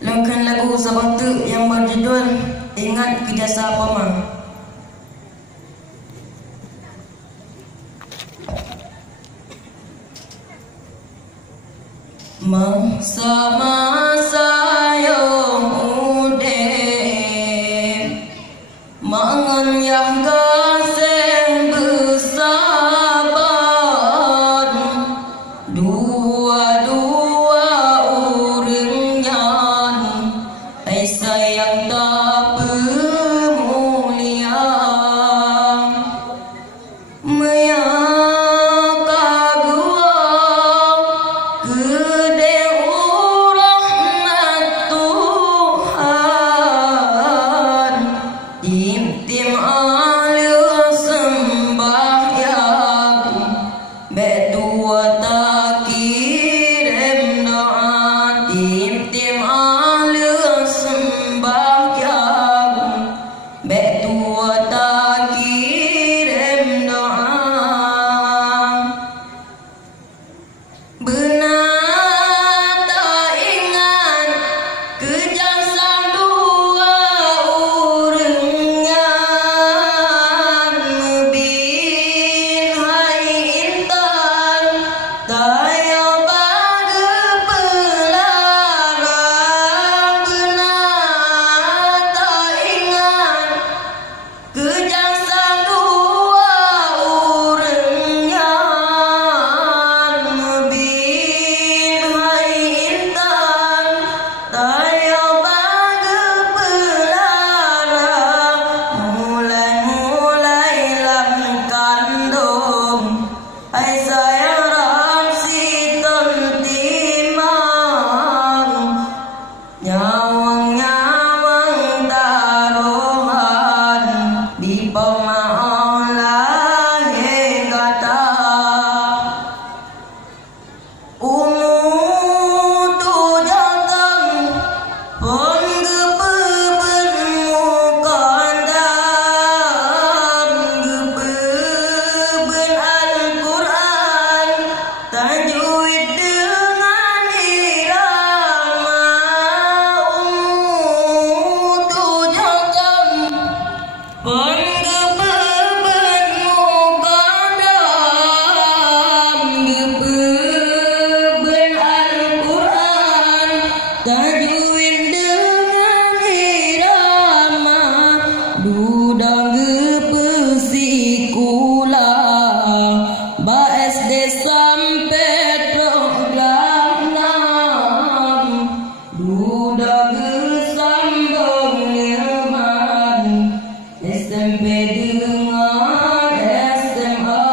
Langkan lagu Sabatu yang berjudul Ingat Kijasa Pamang. Masa-masa yang udeh mangan yang kasih bersahabat dua-dua urangnya ai sayang tak pemulia tim alir sembahyang betua tak kirim doa tim alir sembahyang betua tak kirim doa benar tak ingat kejasa dua urangnya bin hai intan tayo baga pelarang benar tak ingat kejasa dua urangnya bin hai intan tayo baga pelarang mulai kandung ai sayang rapsi timang nyawang taruhan di pemaolah kata tu jantan pon gebebenmu kandang gebeben Al-Quran tajwid dengan irama tu jantan pon gebebenmu kandang gebeben Al-Quran tajwid dengan irama dudang gepesikula ba SD sampai program 6 dudang gesambung nirman SMP dengan SMA